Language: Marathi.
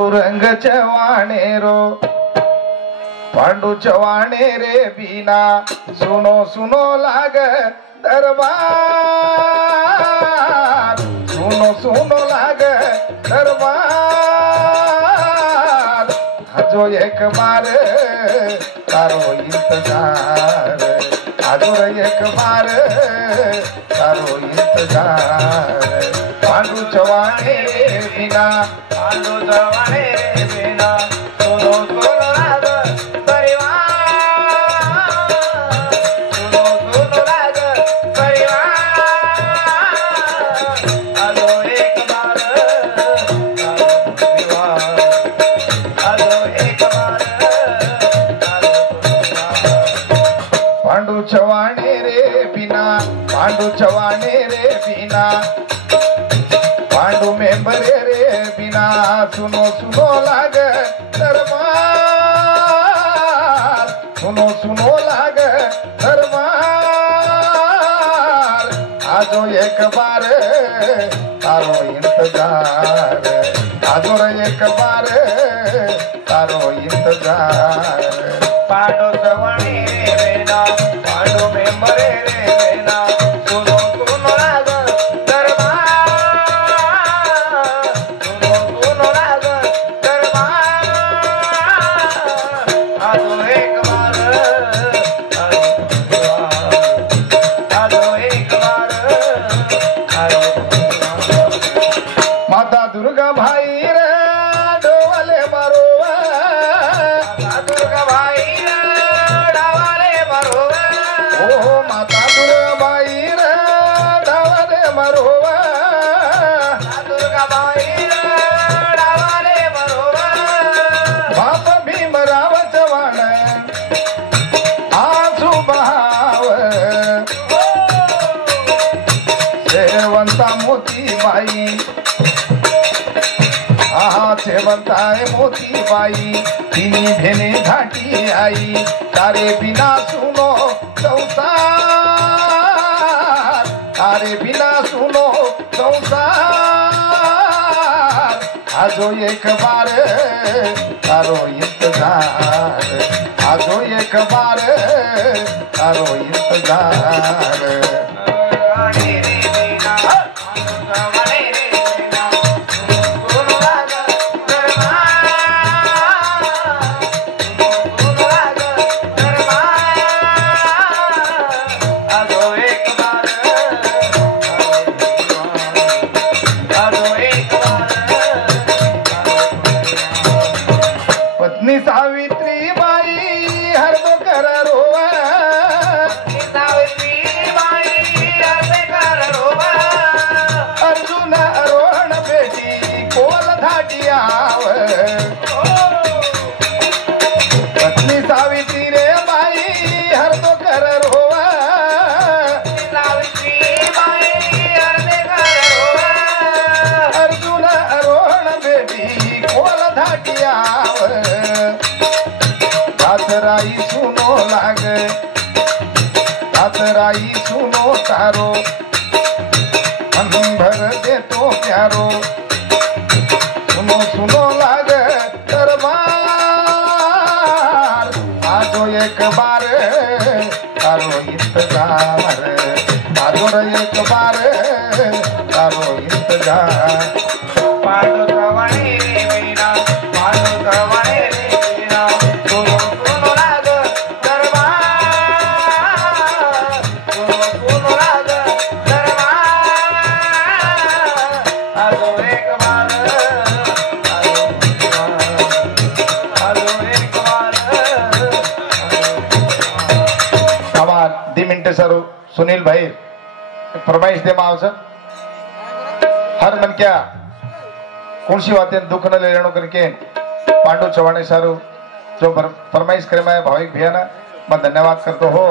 रंग चवाने रो पांडु चवाने रे बीना सुनो सुनो लाग दरबार सुनो सुनो लाग दरबार हजो एक बार तारो इंतजार हजो एक बार तारो इंतजार पांडु चवाने रे बीना पांडु चवाने रे बीना सुनो सुनो लाग पांडु चवाने रे बिना पांडु चवाने रे बिना पांडु मेंबरे रे बिना सुनो सुनो लाग दरबार सुनो सुनो लाग दरबार आजो एक बार तारो इंतजार आजो एक बार तारो इंतजार पांडु चवाने रे बिना पांडु मेंबरे रे बिना सुनो सुनो लाग दरबार सुनो सुनो लाग दरबार आजो एक बार आजो एक बार माता दुर्गा भाई रे डोले मरोवा माता दुर्गा भाई माता दुर्गा बाई रे डावरे मरोवा दुर्गा बाई रे डावरे मरोवा बाप भीमराव चव्हाण आसू बहाव सेवंता मोती बाई आहा सेवंताय मोती बाई तिनी भेने घाटी आई तारे बिना सुनो संसार तारे बिना सुनो संसार आजो एक बार तारो इंतजार आजो एक बार तारो इंतजार सावित्री बाई हरदो कर रोवा सावित्री बाई हरदो कर रोवा अर्जुन अरोहण बेटी कोल धाटी आव पत्नी सावित्री रे बाई हरदो कर रोवा सावित्री बाई हरदो कर रोवा अर्जुन अरोहण बेटी कोल धाटी आव दातराई सुनो लाग दातराई सुनो तारो मन भर दे तो प्यारो सुनो सुनो लाग दरबार आजो एक बार तारो इंतजार आजो एक बार तारो इंतजार पांडु चवाने रे बिना पांडु चवाने रे बिना सुनो सुनो लाग दरबार सुनो सुनो लाग दरबार आजो एक बार आजो एक बार आवाज 2 मिनिटं सर सुनील भाई फरमाइश दे मावस हर मन क्या कौन सी बातें दुख न ले लेनो करके पांडु चवाने सारू जो फरमाइश करे मैं भाविक भैया ना मैं धन्यवाद करता हो।